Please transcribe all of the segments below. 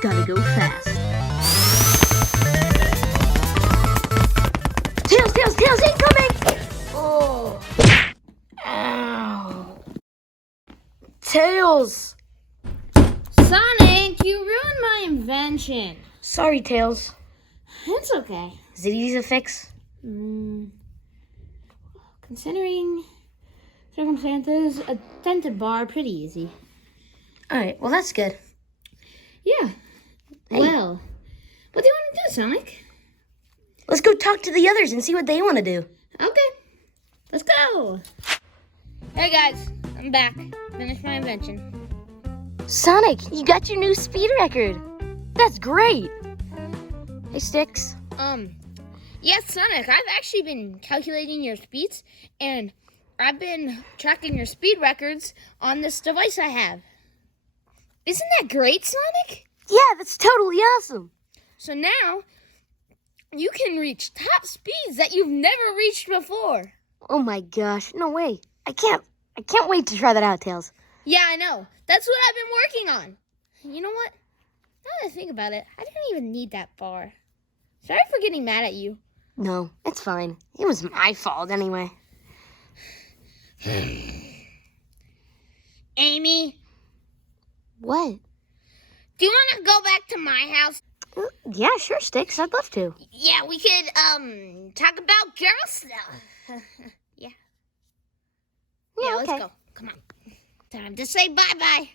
Gotta go fast. Tails, incoming! Oh. Ow. Tails! Sonic, you ruined my invention. Sorry, Tails. It's okay. Is it easy to fix? Considering circumstances, a dented bar, pretty easy. Alright, well that's good. Yeah. Hey. Well, what do you want to do, Sonic? Let's go talk to the others and see what they want to do. Okay. Let's go. Hey, guys. I'm back. Finished my invention. Sonic, you got your new speed record. That's great. Hey, Sticks. Yes, Sonic, I've actually been calculating your speeds, and I've been tracking your speed records on this device I have. Isn't that great, Sonic? Yeah, that's totally awesome. So now, you can reach top speeds that you've never reached before. Oh my gosh, no way. I can't wait to try that out, Tails. Yeah, I know. That's what I've been working on. You know what? Now that I think about it, I didn't even need that bar. Sorry for getting mad at you. No, it's fine. It was my fault anyway. Amy, What? do you want to go back to my house? Yeah, sure, Sticks. I'd love to. Yeah, we could, talk about girl stuff. Yeah. Yeah, Let's okay. go. Come on. Time to say bye-bye.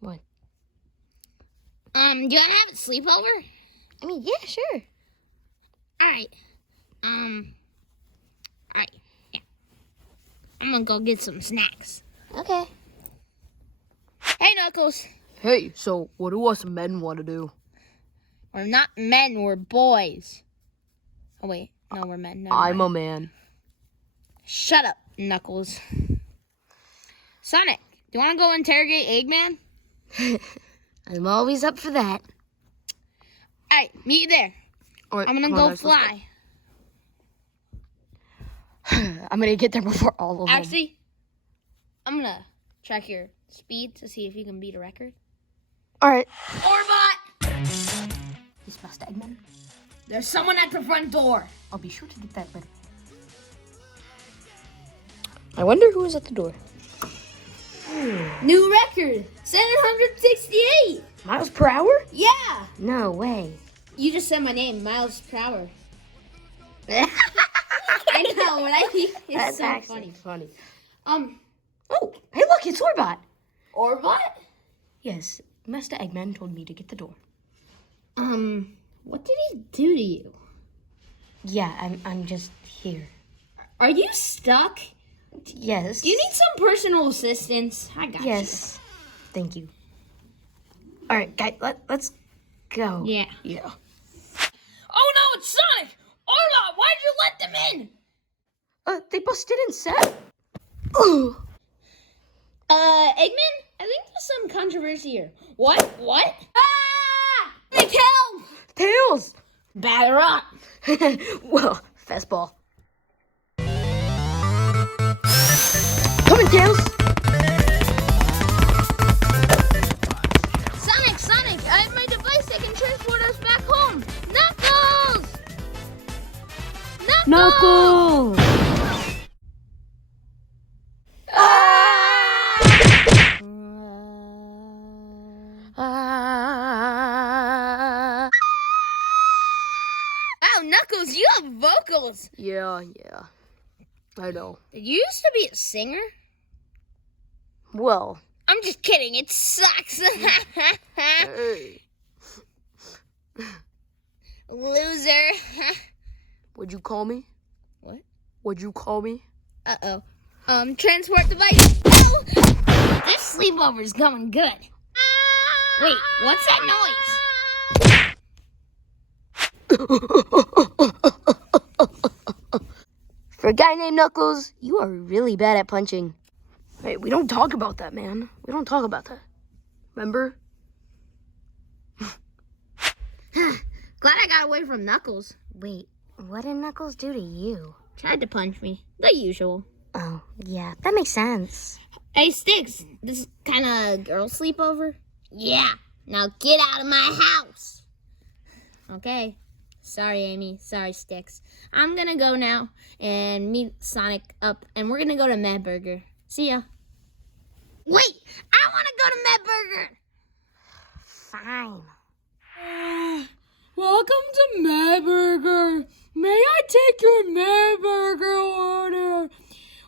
What? Do you want to have a sleepover? I mean, yeah, sure. All right. Yeah. I'm gonna go get some snacks. Okay. Hey, Knuckles. Hey, so what do us men want to do? We're not men, we're boys. Oh, wait. No, we're men. Never I'm mind. a man. Shut up, Knuckles. Sonic, do you want to go interrogate Eggman? I'm always up for that. All right, meet you there. All right, I'm gonna come on, go guys, let's fly. I'm gonna get there before all of them. Actually, I'm gonna track your speed to see if you can beat a record. All right. Orbot! He's past Eggman. There's someone at the front door. I'll be sure to get that later. I wonder who is at the door. New record, 768. Miles per hour? Yeah. No way. You just said my name, Miles per hour. I know, right? It's That's so actually funny. funny. Oh, hey, look, it's Orbot. Orbot? Yes, Master Eggman told me to get the door. What did he do to you? Yeah, I'm just here. Are you stuck? Yes. Do you need some personal assistance? I got you. Yes. Thank you. All right, guys, let's go. Yeah. Yeah. Oh no, it's Sonic! Orbot, why'd you let them in? They busted in set. Ooh. Eggman? I think there's some controversy here. What? Ah! Nick, help! Tails. Batter up. Well, fastball. Coming, Tails. Sonic, I have my device that can transport us back home. Knuckles! Knuckles. Wow, Knuckles, you have vocals. Yeah. I know. Did you used to be a singer? Well. I'm just kidding. It sucks. Hey. Loser. What'd you call me? What? What'd you call me? Uh-oh. Transport device. Oh! This sleepover's going good. Wait, what's that noise? For a guy named Knuckles, you are really bad at punching. Hey, we don't talk about that, man. We don't talk about that. Remember? Glad I got away from Knuckles. Wait, what did Knuckles do to you? Tried to punch me. The usual. Oh, yeah, that makes sense. Hey, Sticks, this kind of girl sleepover? Yeah, now get out of my house. Okay. Sorry, Amy. Sorry, Sticks. I'm gonna go now and meet Sonic up, and we're gonna go to Mad Burger. See ya. Wait, I wanna go to Mad Burger. Fine. Welcome to Mad Burger. May I take your Mad Burger order?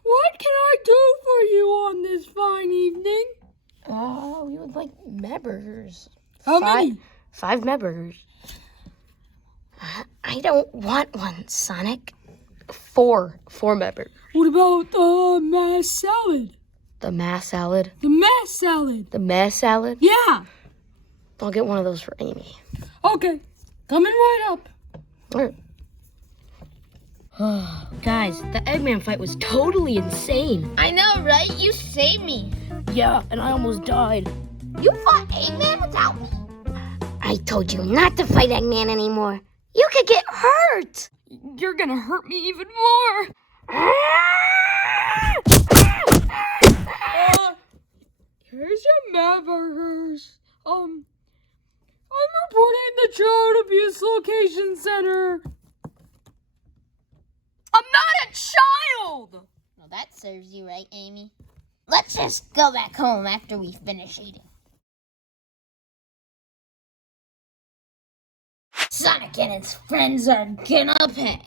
What can I do for you on this fine evening? We would like Mad Burgers. How many? 5 Mad Burgers. I don't want one, Sonic. 4 Mad Burgers. What about the mass salad? The mass salad. The mass salad. The mass salad? Yeah. I'll get one of those for Amy. Okay. Coming right up. All right. Guys, the Eggman fight was totally insane. I know, right? You saved me. Yeah, and I almost died. You fought Eggman without me? I told you not to fight Eggman anymore. You could get hurt. You're gonna hurt me even more. Here's your Mad Burgers. I'm reporting the Child Abuse Location Center. I'm not a child. Well, that serves you right, Amy. Let's just go back home after we finish eating. Sonic and his friends are gonna pay.